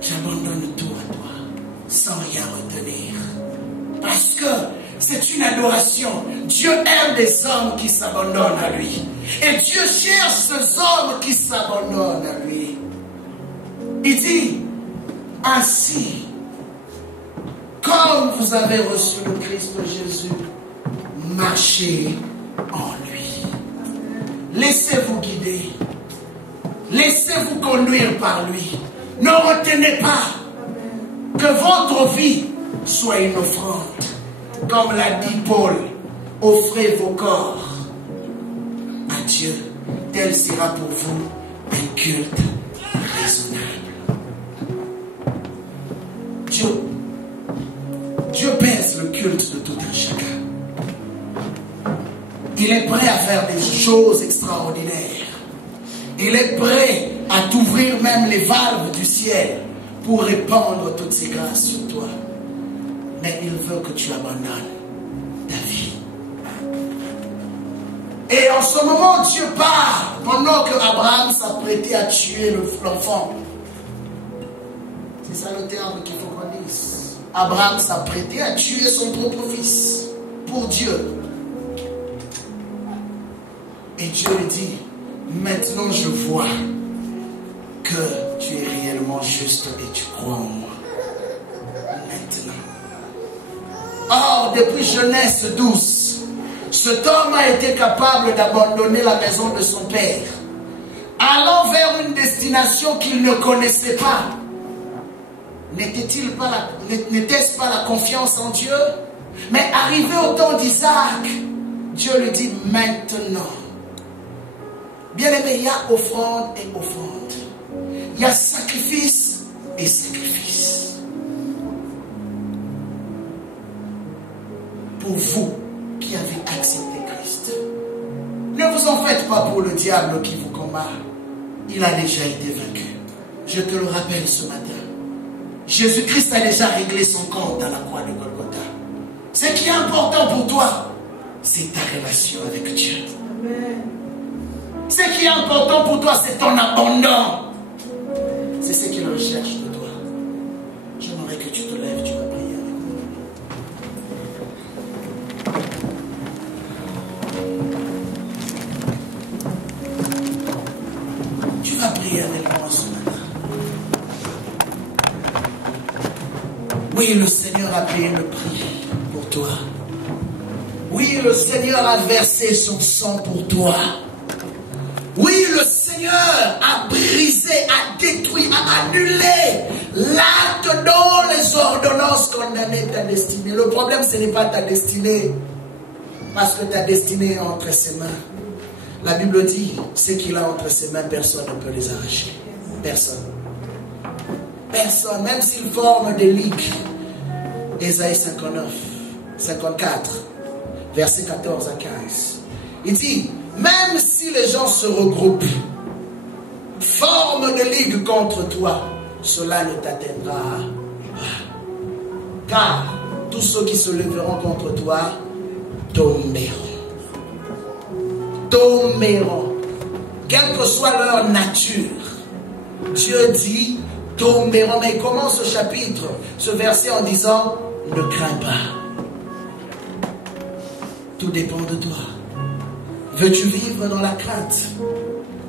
J'abandonne tout à toi, sans rien retenir. Parce que c'est une adoration. Dieu aime des hommes qui s'abandonnent à lui. Et Dieu cherche ces hommes qui s'abandonnent à lui. Il dit, ainsi, comme vous avez reçu le Christ Jésus, marchez en lui. Laissez-vous guider. Laissez-vous conduire par lui. Ne retenez pas que votre vie soit une offrande. Comme l'a dit Paul, offrez vos corps à Dieu. Tel sera pour vous un culte raisonnable. Dieu pèse le culte de tout un chacun. Il est prêt à faire des choses extraordinaires. Il est prêt à t'ouvrir même les valves du ciel pour répandre toutes ses grâces sur toi. Mais il veut que tu abandonnes ta vie. Et en ce moment, Dieu parle pendant que Abraham s'apprêtait à tuer l'enfant. C'est ça le terme qu'il faut qu'on dise. Abraham s'apprêtait à tuer son propre fils pour Dieu. Et Dieu lui dit, maintenant je vois que tu es réellement juste et tu crois en moi. Maintenant. Or, depuis Genèse 12, cet homme a été capable d'abandonner la maison de son père, allant vers une destination qu'il ne connaissait pas. N'était-ce pas la confiance en Dieu? Mais arrivé au temps d'Isaac, Dieu lui dit maintenant. Bien aimé, il y a offrande et offrande. Il y a sacrifice et sacrifice. Pour vous qui avez accepté Christ, ne vous en faites pas pour le diable qui vous combat. Il a déjà été vaincu. Je te le rappelle ce matin. Jésus-Christ a déjà réglé son compte à la croix de Golgotha. Ce qui est important pour toi, c'est ta relation avec Dieu. Amen. Ce qui est important pour toi, c'est ton abandon. C'est ce qu'il recherche de toi. J'aimerais que tu te lèves, tu vas prier avec moi. Tu vas prier avec moi ce matin. Oui, le Seigneur a payé le prix pour toi. Oui, le Seigneur a versé son sang pour toi. Oui, le Seigneur a brisé, a détruit, a annulé l'acte dont les ordonnances condamnaient ta destinée. Le problème, ce n'est pas ta destinée, parce que ta destinée est entre ses mains. La Bible dit, ce qu'il a entre ses mains, personne ne peut les arracher. Personne. Personne, même s'il forme des ligues. Ésaïe 54, versets 14 à 15. Il dit, même si les gens se regroupent forme de ligue contre toi, cela ne t'atteindra pas. Car tous ceux qui se lèveront contre toi tomberont. Tomberont. Quelle que soit leur nature, Dieu dit tomberont. Mais il commence ce chapitre, ce verset en disant ne crains pas. Tout dépend de toi. Veux-tu vivre dans la crainte?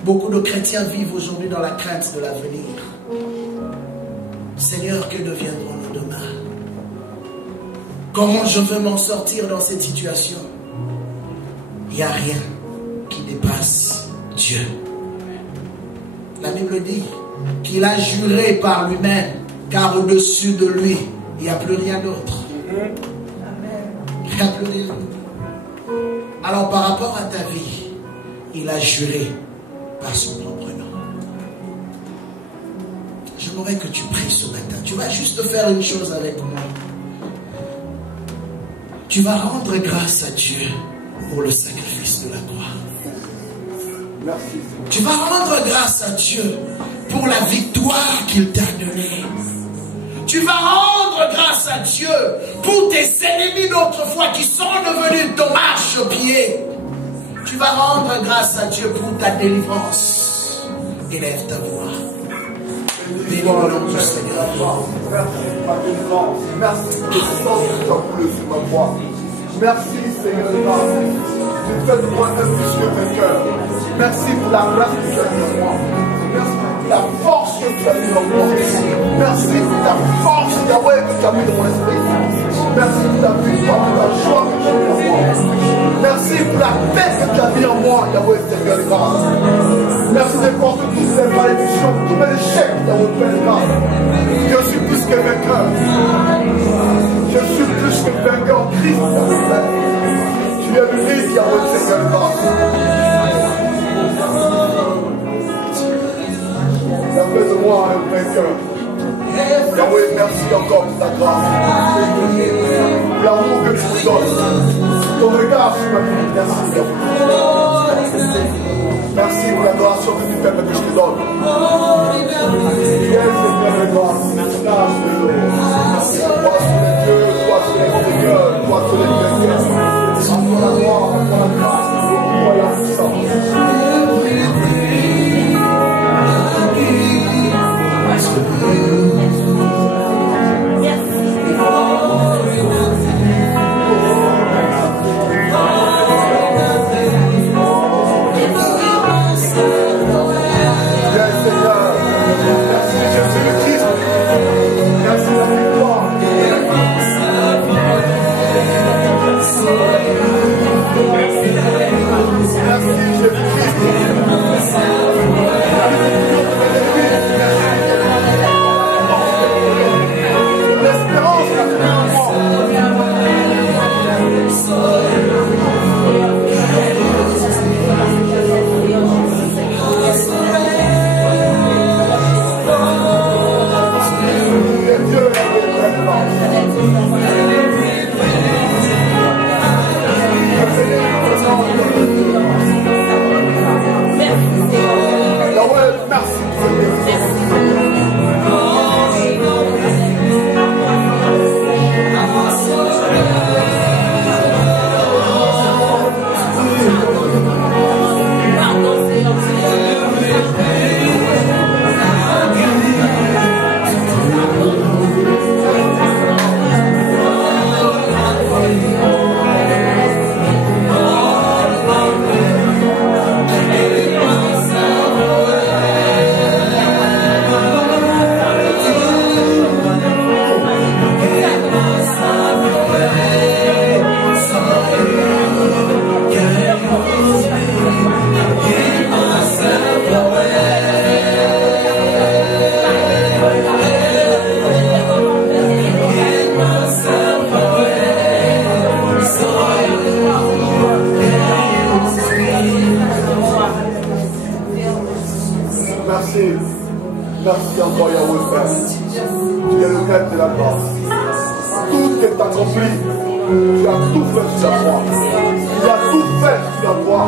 Beaucoup de chrétiens vivent aujourd'hui dans la crainte de l'avenir. Seigneur, que deviendrons-nous demain? Comment je veux m'en sortir dans cette situation? Il n'y a rien qui dépasse Dieu. La Bible dit qu'il a juré par lui-même, car au-dessus de lui, il n'y a plus rien d'autre. Il n'y a plus rien d'autre. Alors par rapport à ta vie, il a juré par son propre nom. J'aimerais que tu pries ce matin. Tu vas juste faire une chose avec moi. Tu vas rendre grâce à Dieu pour le sacrifice de la croix. Merci. Tu vas rendre grâce à Dieu pour la victoire qu'il t'a donnée. Tu vas rendre grâce à Dieu pour tes ennemis d'autrefois qui sont devenus ton marchepied. Tu vas rendre grâce à Dieu pour ta délivrance. Élève ta voix. Bénis le nom du Seigneur. Merci pour ma délivrance. Merci pour le sang que tu as coulé sur ma croix. Merci Seigneur de grâce. Tu fais de moi un puissant vainqueur. Merci pour la grâce que tu as mis en moi. Merci pour la force que tu as mis en moi. Merci pour ta force, Yahweh, que tu as mis dans mon esprit. Merci pour ta victoire, pour la joie que tu as mis en moi. Merci pour la paix que tu as mis en moi, Yahweh, Seigneur de grâce. Merci de porter toutes ces malédictions, tous mes échecs, Yahweh, Seigneur de grâce. Je suis plus que vainqueur. Je suis plus que vainqueur en Christ, Yahweh. Tu es l'unique, Yahweh, Seigneur de grâce. Ça fait de moi un vainqueur. Yahweh, merci encore pour ta grâce. L'amour que tu me donnes. Ton regard sur ma vie. Merci, Yahweh. Merci pour la grâce que tu permets que je te donne. Yes, Seigneur de grâce. Grâce de l'eau. Toi sur les dieux, toi sur les seigneurs, toi sur les vainqueurs. Encore la gloire, encore la grâce, encore la puissance. Merci encore, Yahweh Père. Tu es le maître de la grâce. Tout est accompli. Tu as tout fait sur la croix. Tu as tout fait sur la croix.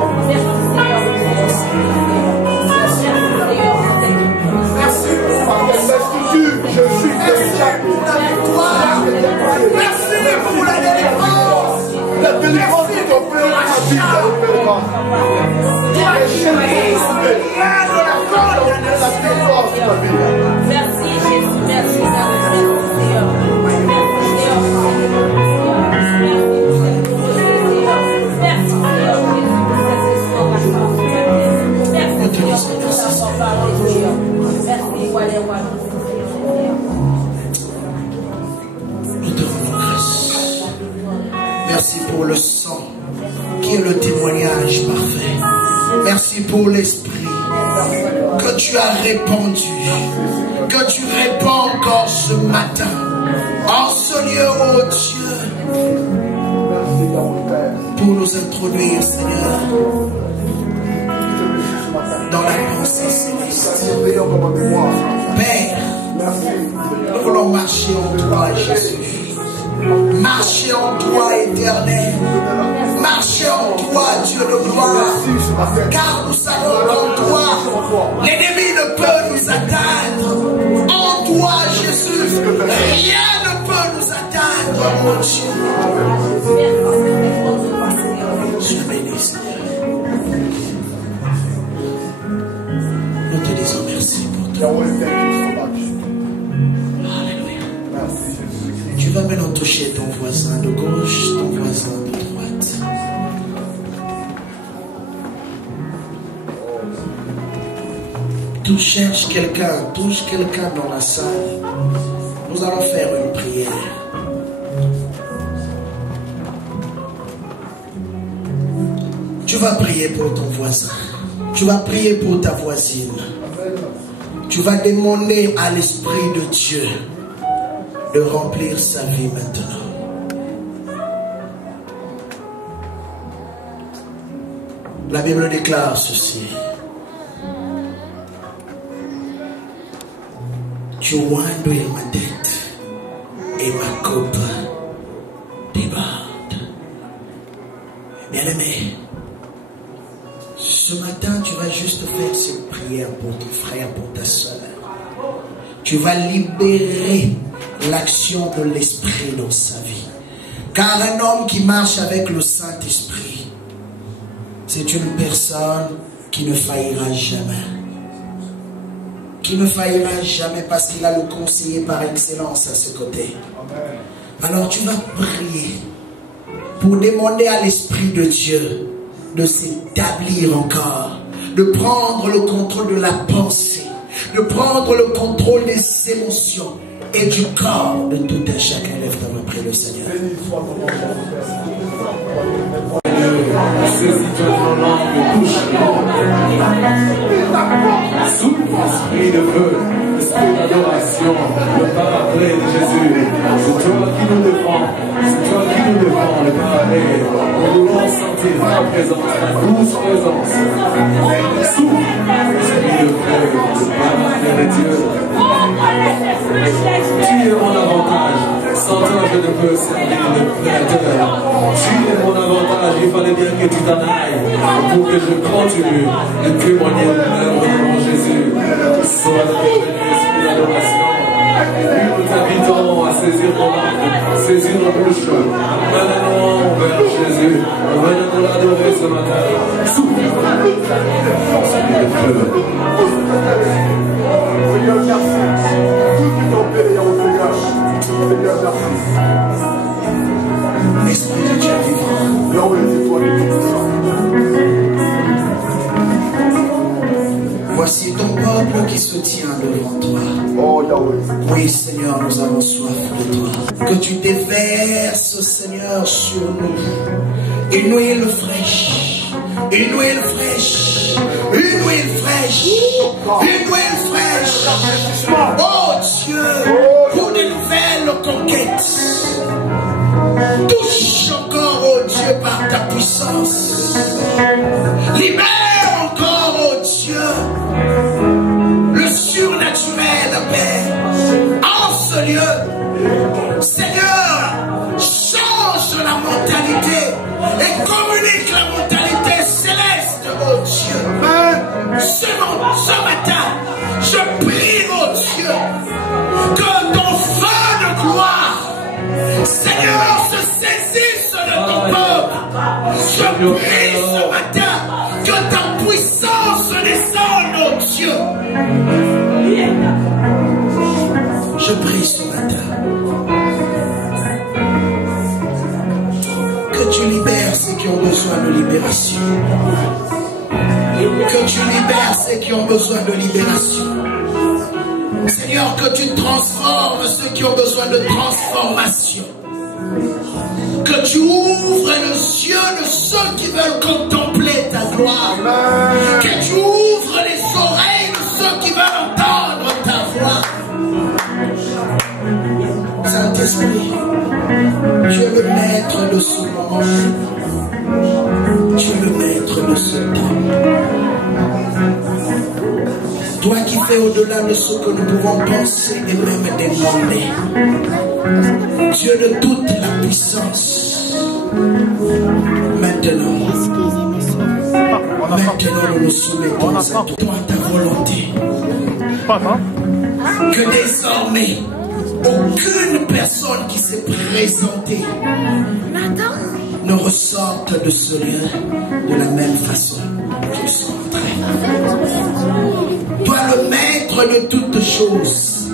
Merci pour le sang qui est le témoignage parfait. Merci pour l'esprit que tu as répandu, que tu répands encore ce matin. En ce lieu, oh Dieu, pour nous introduire, Seigneur, dans la pensée céleste. Père, nous voulons marcher en toi, Jésus. Marcher en toi, éternel. Marcher en toi, Dieu de gloire. Car nous savons qu'en toi, l'ennemi ne peut nous atteindre. En toi, Jésus, rien ne peut nous atteindre, mon Dieu. Je bénis, Seigneur. Nous te disons merci pour toi. Tu vas maintenant toucher ton voisin de gauche, ton voisin de droite. Tu cherches quelqu'un, touche quelqu'un dans la salle. Nous allons faire une prière. Tu vas prier pour ton voisin. Tu vas prier pour ta voisine. Tu vas demander à l'Esprit de Dieu de remplir sa vie maintenant. La Bible déclare ceci. Tu oindouilles ma tête et ma coupe déborde. Bien-aimé, ce matin, tu vas juste faire cette prière pour ton frère, pour ta soeur. Tu vas libérer l'action de l'Esprit dans sa vie. Car un homme qui marche avec le Saint-Esprit, c'est une personne qui ne faillira jamais. Qui ne faillira jamais parce qu'il a le conseiller par excellence à ses côtés. Alors tu vas prier pour demander à l'Esprit de Dieu de s'établir encore, de prendre le contrôle de la pensée, de prendre le contrôle des émotions et du corps de tout un chacun. Lève ta main, prie le Seigneur. Saisis-toi de nos langues, touche-nous. Souffle, esprit de feu, esprit d'adoration, le parapluie de Jésus. C'est toi qui nous défends, c'est toi qui nous défends, le parapluie. Nous voulons sentir ta présence, ta douce présence. Souffle, esprit de feu, le parapluie de Dieu. Tu es mon avantage, sans toi je ne peux servir le Créateur. Tu es mon avantage, il fallait bien que tu t'en ailles pour que je continue de témoigner de l'œuvre de mon Jésus. Sois notre esprit d'adoration. Nous t'invitons à saisir nos langues, saisir nos bouches. Venons vers Jésus, venons l'adorer ce matin. Souffle, esprit de feu. Seigneur, merci. Tout est tombé, Seigneur, merci. Esprit de Dieu vivant. Voici ton peuple qui se tient devant toi. Oh, Yahweh. Oui, Seigneur, nous avons soif de toi. Que tu déverses, Seigneur, sur nous une huile fraîche. Une huile fraîche. Une huile fraîche. Une huile fraîche. Oh Dieu, pour de nouvelles conquêtes. Touche encore, oh Dieu, par ta puissance. Libère encore, oh Dieu, le surnaturel, Père. En ce lieu, Seigneur, change la mentalité et communique la mentalité céleste, oh Dieu. Ce matin, je prie, oh Dieu, que ton feu de gloire, Seigneur, se saisisse de ton peuple. Je prie ce matin que ta puissance descende, oh Dieu. Je prie ce matin que tu libères ceux qui ont besoin de libération. Que tu libères ceux qui ont besoin de libération. Seigneur, que tu transformes ceux qui ont besoin de transformation. Que tu ouvres les yeux de ceux qui veulent contempler ta gloire. Que tu ouvres les oreilles de ceux qui veulent entendre ta voix. Saint-Esprit, tu es le maître de ce moment. Tu es le maître de ce temps. Toi qui fais au-delà de ce que nous pouvons penser et même demander. Dieu de toute la puissance. Maintenant, nous nous soumettons à toi, ta volonté. Que désormais, aucune personne qui s'est présentée ne ressorte de ce lieu de la même façon qu'ils sont entrés. Toi, le maître de toutes choses,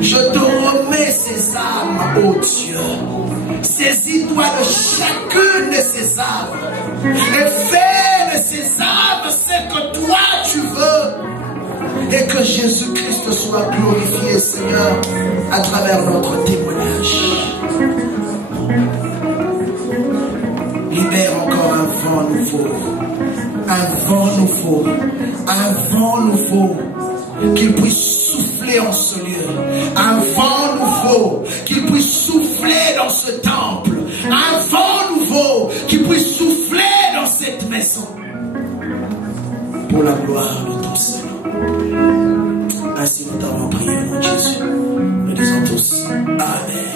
je te remets ces âmes, ô Dieu. Saisis-toi de chacune de ces âmes et fais de ces âmes ce que toi tu veux. Et que Jésus-Christ soit glorifié, Seigneur, à travers notre témoignage. Libère encore un vent nouveau. Un vent nouveau. Un vent nouveau. Qu'il puisse souffler en ce lieu. Un vent nouveau. Qu'il puisse souffler dans ce temple. Un vent nouveau. Qu'il puisse souffler dans cette maison. Pour la gloire de ton Seigneur. Ainsi nous t'avons prié, mon Jésus. Nous disons tous Amen.